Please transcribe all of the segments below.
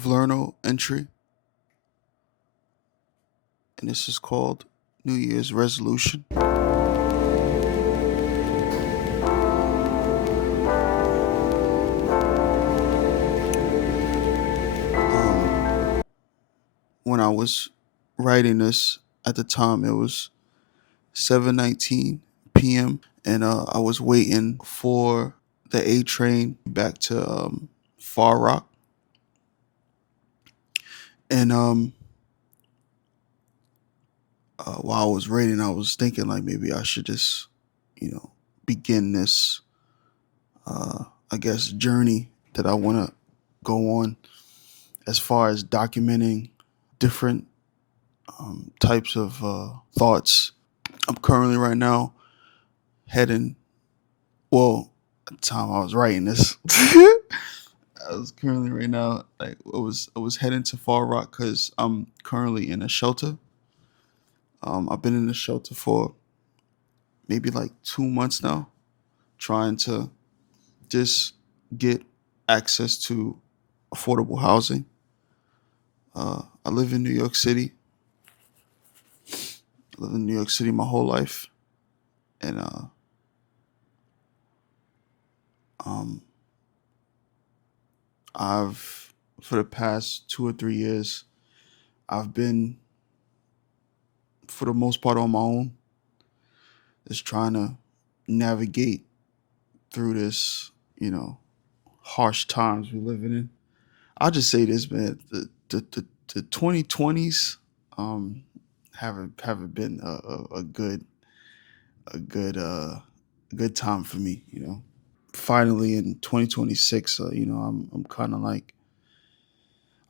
vlournal entry, and this is called New Year's Resolution. When I was writing this at the time, it was 7:19 p.m. and I was waiting for the A train back to Far Rock, and while I was waiting, I was thinking like maybe I should just, begin this, I guess, journey that I want to go on as far as documenting different types of thoughts. I'm currently right now heading. Well, at the time I was writing this, I was currently right now like I was heading to Far Rock because I'm currently in a shelter. I've been in the shelter for maybe like 2 months now, trying to just get access to affordable housing. I live in New York City. I live in New York City my whole life, and um, I've for the past 2 or 3 years, I've been for the most part on my own, just trying to navigate through this, harsh times we're living in. I'll just say this, man: the 2020s um, haven't been a good time for me. Finally in 2026, I'm kind of like,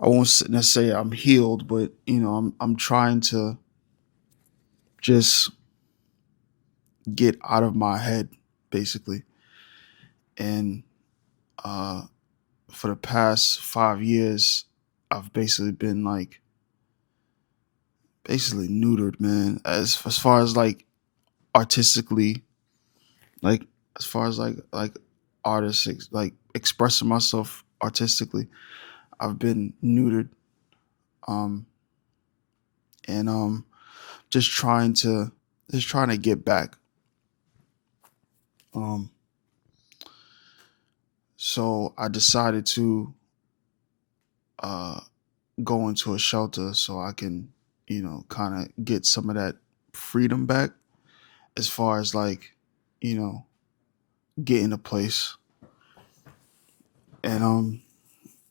I won't necessarily say I'm healed, but I'm trying to just get out of my head, basically. And uh, for the past 5 years, I've basically been like basically neutered, man. As far as like artistically, like as far as like artists like expressing myself artistically, I've been neutered. Um, and just trying to get back. Um, so I decided to uh go into a shelter so I can, kind of get some of that freedom back as far as like, you know, getting a place. And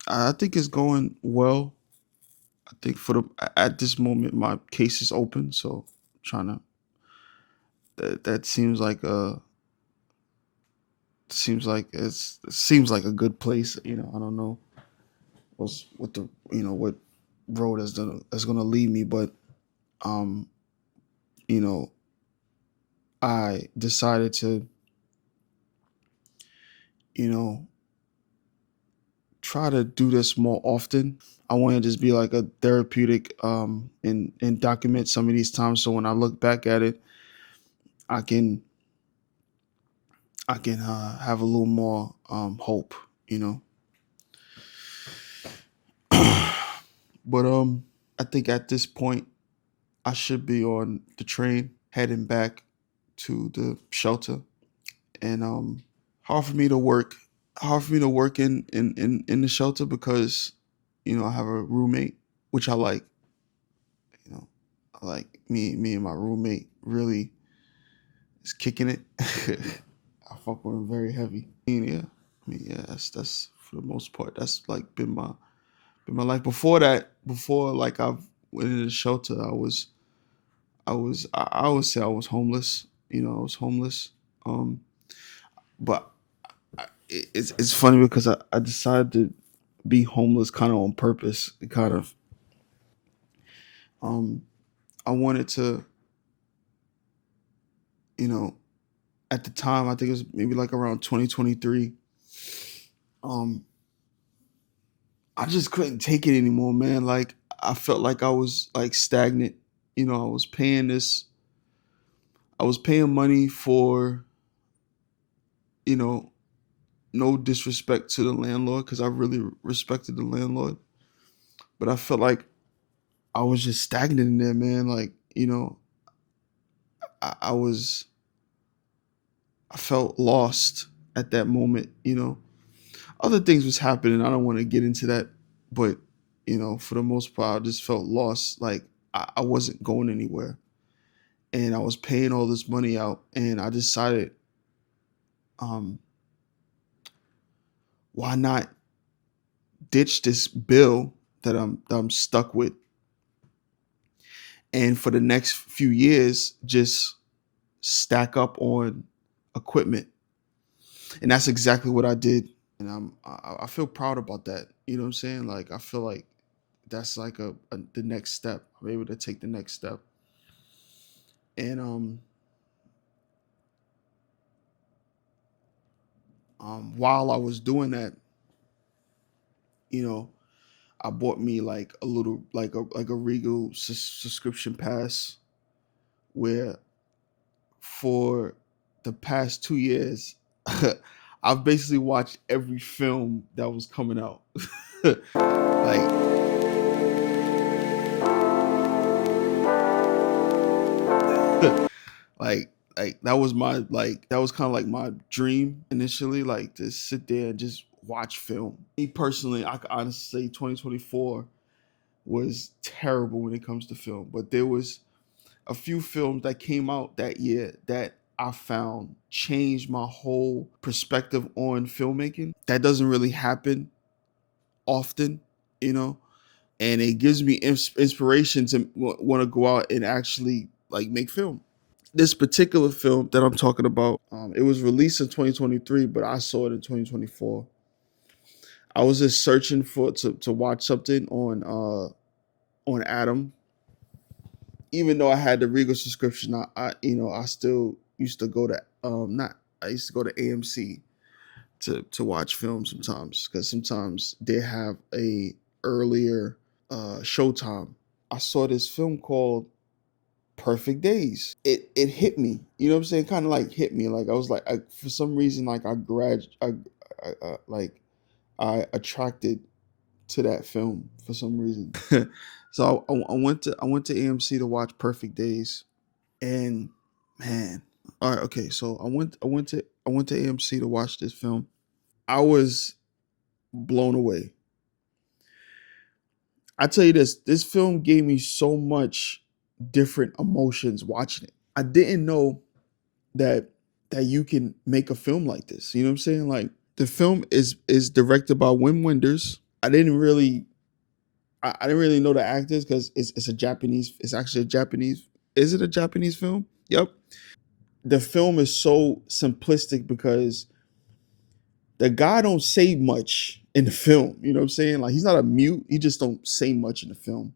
I think it's going well. I think for the at this moment my case is open, so trying to that seems like a good place. I don't know what the what road that's gonna lead me, but um, you know, I decided to, you know, try to do this more often. I want to just be like a therapeutic and document some of these times so when I look back at it, I can have a little more hope, you know. But I think at this point I should be on the train heading back to the shelter, and hard for me to work hard for me to work in the shelter because I have a roommate, which I like. you know I like me and my roommate really is kicking it. I fuck with him very heavy. Yeah, yeah, that's for the most part that's like been my life. Before that, before like I went into the shelter, I would say I was homeless. I was homeless. um but it's funny because I decided to be homeless kind of on purpose. It kind of um I wanted to, you know, at the time I think it was maybe like around 2023. Um I just couldn't take it anymore, man. Like I felt like I was like stagnant. I was paying money for, you know, no disrespect to the landlord because I really respected the landlord. but I felt like I was just stagnant in there, man. Like, I was, I felt lost at that moment. Other things was happening. I don't want to get into that, but for the most part, I just felt lost. Like I wasn't going anywhere, and I was paying all this money out, and I decided, um, why not ditch this bill that I'm stuck with, and for the next few years, just stack up on equipment, and that's exactly what I did, and I feel proud about that. You know what I'm saying? Like I feel like that's like the next step. I'm able to take the next step, and while I was doing that, you know, I bought me like a little like a Regal subscription pass where for the past 2 years I've basically watched every film that was coming out. like like that was kind of like my dream initially, like to sit there and just watch film. Me personally, I could honestly say 2024 was terrible when it comes to film, but there was a few films that came out that year that I found changed my whole perspective on filmmaking. That doesn't really happen often, you know, and it gives me inspiration to want to go out and actually like make film. This particular film that I'm talking about, it was released in 2023, but I saw it in 2024. I was just searching for to watch something on Adam. Even though I had the Regal subscription, I still used to go to not I used to go to AMC to watch films sometimes, because sometimes they have a earlier showtime. I saw this film called Perfect Days. It hit me. You know what I'm saying? Kind of like hit me. Like I was like, for some reason, like like I attracted to that film for some reason. So I went to AMC to watch Perfect Days, and man, all right, okay. So I went to AMC to watch this film. I was blown away. I tell you this film gave me so much different emotions watching it. I didn't know that you can make a film like this. You know what I'm saying? Like the film is directed by Wim Wenders. I didn't really know the actors because it's a Japanese. It's actually a Japanese. Is it a Japanese film? Yep. The film is so simplistic because the guy don't say much in the film. You know what I'm saying? Like he's not a mute. He just don't say much in the film.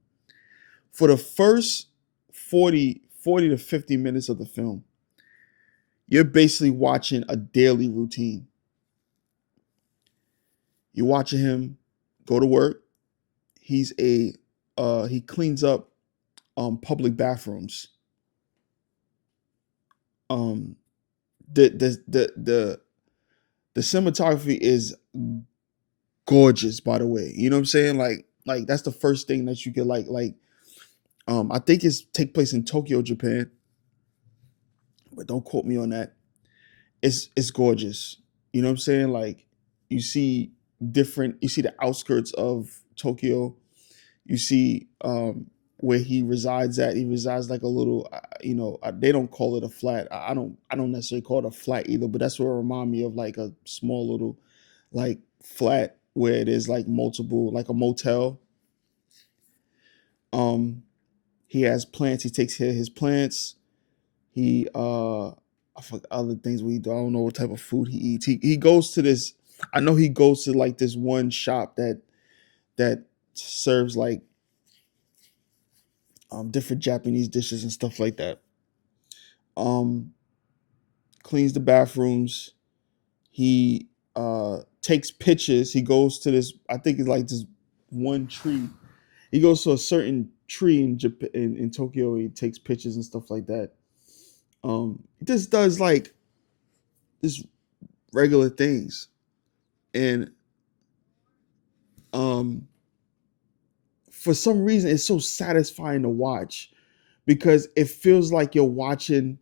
For the first 40 to 50 minutes of the film, you're basically watching a daily routine. You're watching him go to work. He cleans up public bathrooms. Um the cinematography is gorgeous, by the way. You know what I'm saying? Like that's the first thing that you get I think it's take place in Tokyo, Japan, but don't quote me on that. It's gorgeous. You know what I'm saying? Like you see the outskirts of Tokyo. You see where he resides at. He resides like a little they don't call it a flat. I don't necessarily call it a flat either, but that's what it remind me of, like a small little like flat where it is like multiple, like a motel. Um he has plants. He takes care of his plants. He I forgot other things we do. I don't know what type of food he eats. He goes to this. I know he goes to like this one shop that serves like different Japanese dishes and stuff like that. Um, Cleans the bathrooms. He takes pictures. He goes to this. I think it's like this one tree. He goes to a certain tree in Japan, in Tokyo. He takes pictures and stuff like that. He just does like this regular things, and um for some reason it's so satisfying to watch because it feels like you're watching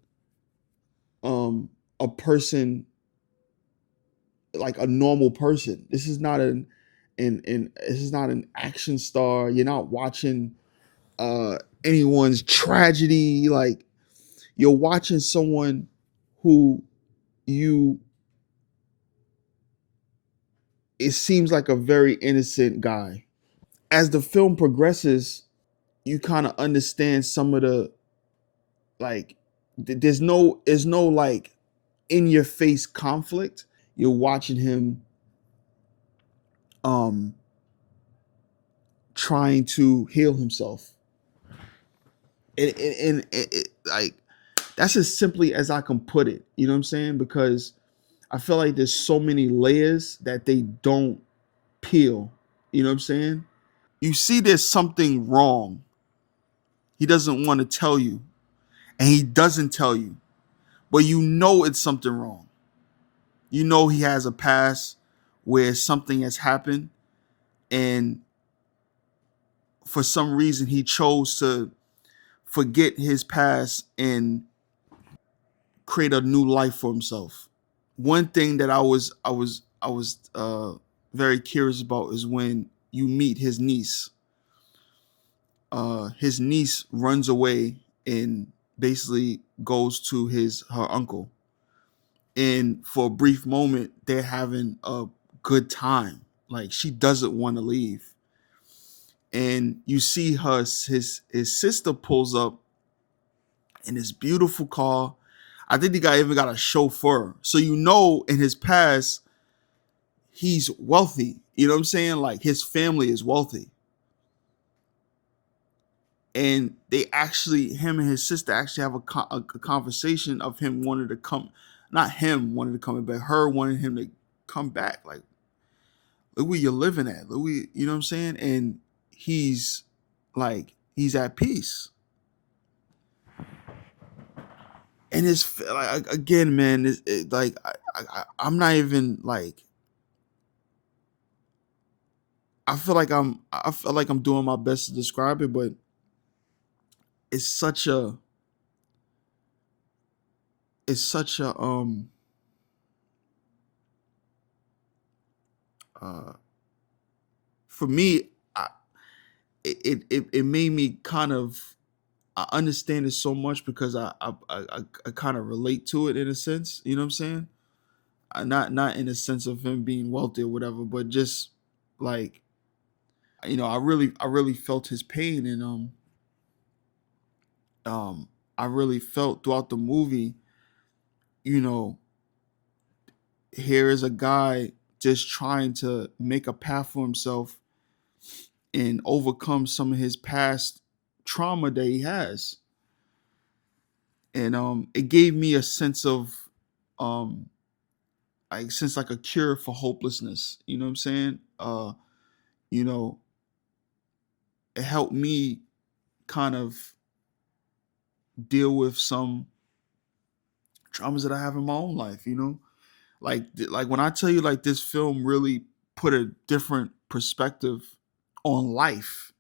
um a person, like a normal person. This is not this is not an action star. You're not watching anyone's tragedy. Like, you're watching someone who you it seems like a very innocent guy. As the film progresses, you kind of understand some of the, like, there's no like in your face conflict. You're watching him um trying to heal himself. Like, that's as simply as I can put it. You know what I'm saying? Because I feel like there's so many layers that they don't peel. You know what I'm saying? You see there's something wrong. He doesn't want to tell you, and he doesn't tell you, but you know it's something wrong. You know he has a past where something has happened, and for some reason he chose to forget his past and create a new life for himself. One thing that I was very curious about is when you meet his niece. His niece runs away and basically goes to his her uncle, and for a brief moment they're having a good time. Like, she doesn't want to leave, and you see his sister pulls up in this beautiful car. I think the guy even got a chauffeur, so you know in his past he's wealthy. You know what I'm saying? Like, his family is wealthy. And they actually, him and his sister actually have a conversation of him wanting to come, not him wanting to come back, her wanting him to come back. Like, look where you're living at. Look where, you know what I'm saying? And he's like, he's at peace. And it's like, again, man, like, I'm not even like, I feel like I'm doing my best to describe it, but it's such a, it's such a, uh, for me, I, it made me kind of, I understand it so much because I kind of relate to it in a sense. You know what I'm saying? Not in a sense of him being wealthy or whatever, but just like, I really felt his pain, and um I really felt throughout the movie. You know, here is a guy just trying to make a path for himself and overcome some of his past trauma that he has, and it gave me a sense of um like, sense like a cure for hopelessness. You know what I'm saying? You know, it helped me kind of deal with some traumas that I have in my own life. You know, like when I tell you, like, this film really put a different perspective on life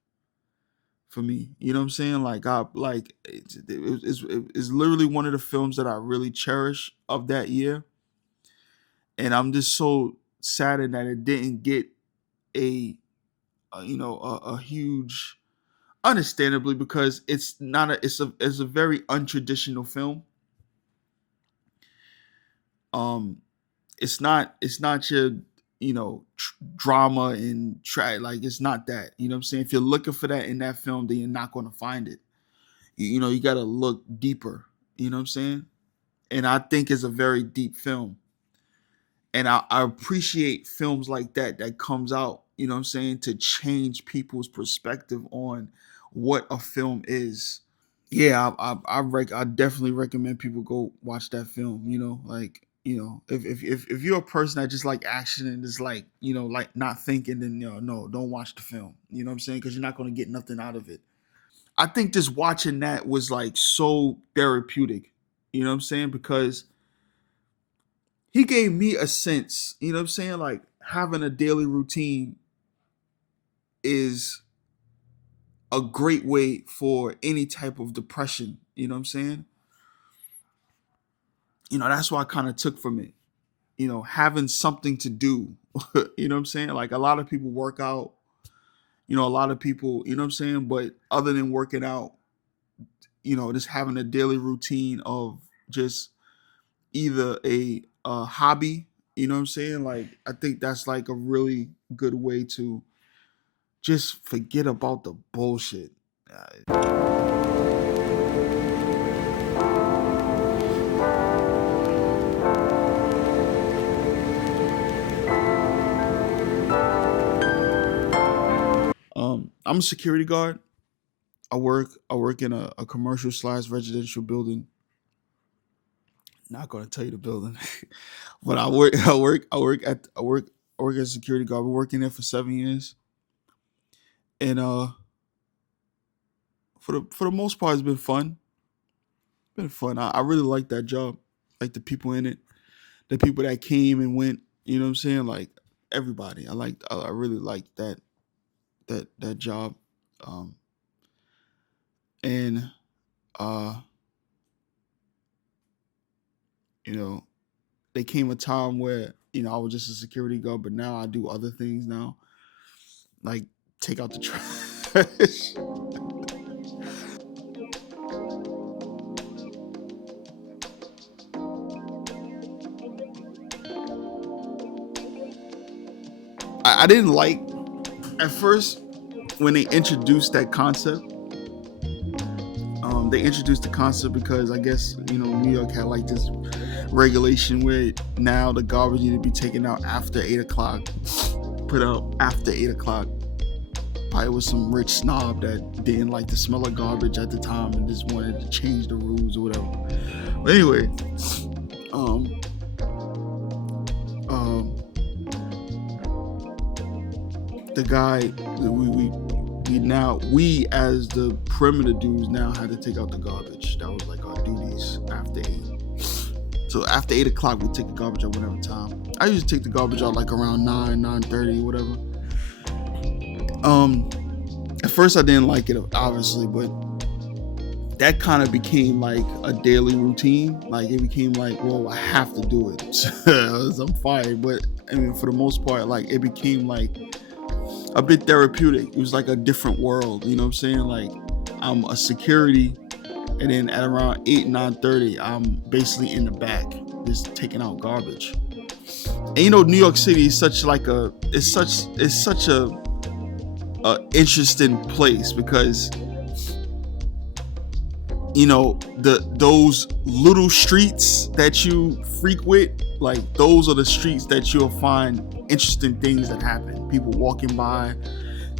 for me. You know what I'm saying? Like, I like it's literally one of the films that I really cherish of that year, and I'm just so saddened that it didn't get a, a huge, understandably, because it's not a it's a very untraditional film. um it's not your, drama and try, like, it's not that. You know what I'm saying? If you're looking for that in that film, then you're not going to find it. You got to look deeper. You know what I'm saying? And I think it's a very deep film, and I appreciate films like that comes out, you know what I'm saying, to change people's perspective on what a film is. Yeah, I definitely recommend people go watch that film. Like, if you're a person that just like action and is like, like, not thinking, then, no, don't watch the film. You know what I'm saying? Because you're not going to get nothing out of it. I think just watching that was like so therapeutic. You know what I'm saying? Because he gave me a sense. You know what I'm saying? Like, having a daily routine is a great way for any type of depression. You know what I'm saying? That's what I kind of took from it. Having something to do. You know what I'm saying? Like a lot of people work out. A lot of people, you know what I'm saying? But other than working out, just having a daily routine of just either a hobby, you know what I'm saying? Like I think that's like a really good way to just forget about the bullshit. I'm a security guard. I work in a commercial slash residential building. Not gonna tell you the building, but I work as a security guard. I've been working there for 7 years, and for the most part, it's been fun. Been fun. I really like that job. Like the people in it, the people that came and went. You know what I'm saying? Like everybody. I really like that job. Um, and uh, you know, there came a time where I was just a security guard, but now I do other things now, like take out the trash. I didn't like at first when they introduced that concept. They introduced the concept because I guess New York had like this regulation where now the garbage need to be taken out after 8 o'clock, put out after 8 o'clock. Probably was some rich snob that didn't like the smell of garbage at the time and just wanted to change the rules or whatever. But anyway, um, um, the guy we as the perimeter dudes now had to take out the garbage. That was like our duties after 8. So after 8 o'clock, we take the garbage out whenever time. I usually take the garbage out like around 9:30, whatever. Um, at first I didn't like it, obviously, but that kind of became like a daily routine. Like it became like, well, I have to do it. I'm fired, but I mean, for the most part, like it became like a bit therapeutic. It was like a different world. You know what I'm saying? Like I'm a security, and then at around 8, 9:30, I'm basically in the back, just taking out garbage. And New York City is such like a it's such a interesting place because those little streets that you frequent, like those are the streets that you'll find interesting things that happen. People walking by,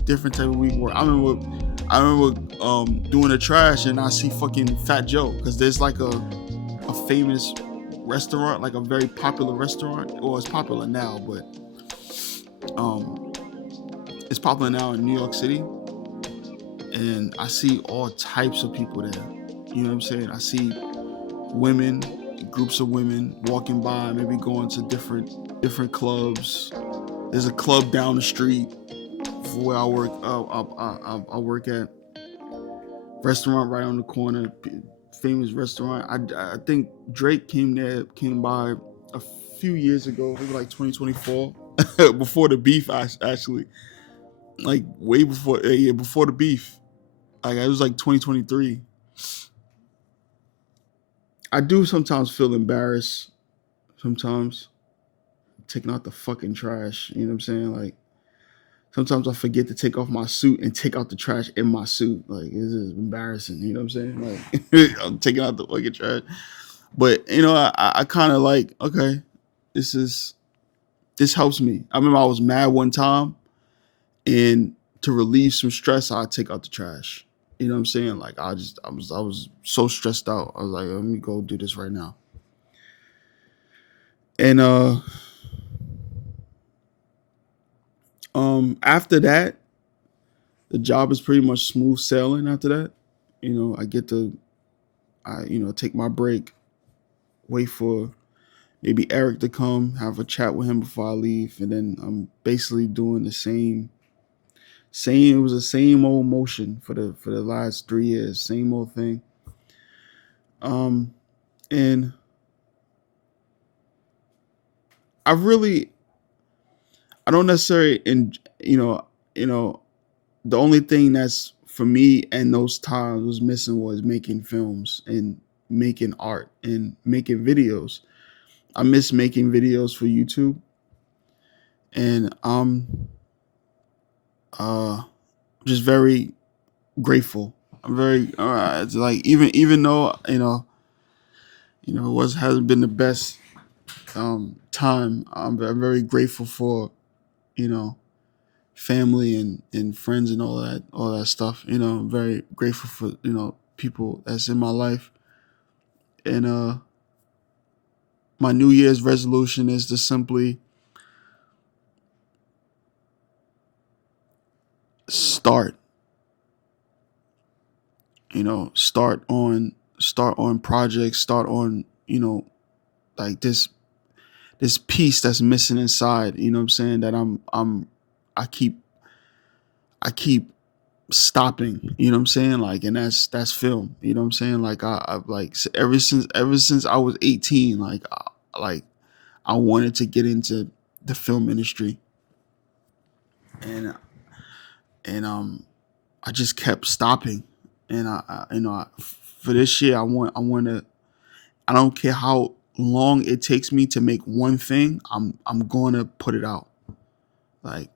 different type of weed work. I remember doing the trash and I see fucking Fat Joe because there's like a famous restaurant, like a very popular restaurant. Well, it's popular now, but um, it's popular now in New York City, and I see all types of people there. You know what I'm saying? I see women, groups of women walking by, maybe going to different clubs. There's a club down the street for where I work. I work at restaurant right on the corner, famous restaurant. I think Drake came by a few years ago, maybe like 2024, before the beef actually, like way before, yeah, before the beef. Like it was like 2023. I do sometimes feel embarrassed. Sometimes taking out the fucking trash. You know what I'm saying? Like sometimes I forget to take off my suit and take out the trash in my suit. Like it's just embarrassing. You know what I'm saying? Like I'm taking out the fucking trash. But I kind of like, okay, this is this helps me. I remember I was mad one time, and to relieve some stress, I take out the trash. You know what I'm saying? Like I was so stressed out. I was like, let me go do this right now. And after that, the job is pretty much smooth sailing after that. I get to take my break, wait for maybe Eric to come, have a chat with him before I leave, and then I'm basically doing the Same, it was the same old motion for the last 3 years, same old thing. Um, and I really, I don't necessarily, and you know, the only thing that's for me and those times was missing was making films and making art and making videos. I miss making videos for YouTube, and I'm uh just very grateful. I'm very it's like even though it was hasn't been the best time. I'm very grateful for you know family and friends and all that stuff. I'm very grateful for people that's in my life. And my New Year's resolution is to simply start. Start on projects. Start on like this piece that's missing inside. You know what I'm saying? That I keep I keep stopping. You know what I'm saying? Like, and that's film. You know what I'm saying? Like I've like ever since I was 18. Like I wanted to get into the film industry, and I just kept stopping. And for this year, I want to. I don't care how long it takes me to make one thing. I'm going to put it out. Like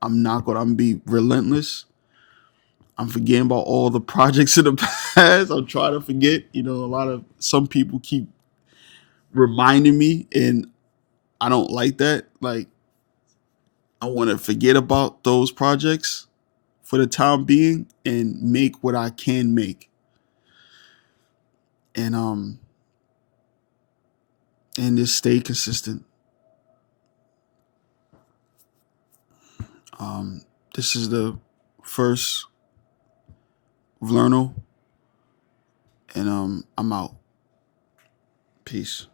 I'm not going. I'm be relentless. I'm forgetting about all the projects in the past. I'm trying to forget. Some people keep reminding me, and I don't like that. Like I want to forget about those projects for the time being and make what I can make. And and just stay consistent. Um this is the first vlournal, and I'm out. Peace.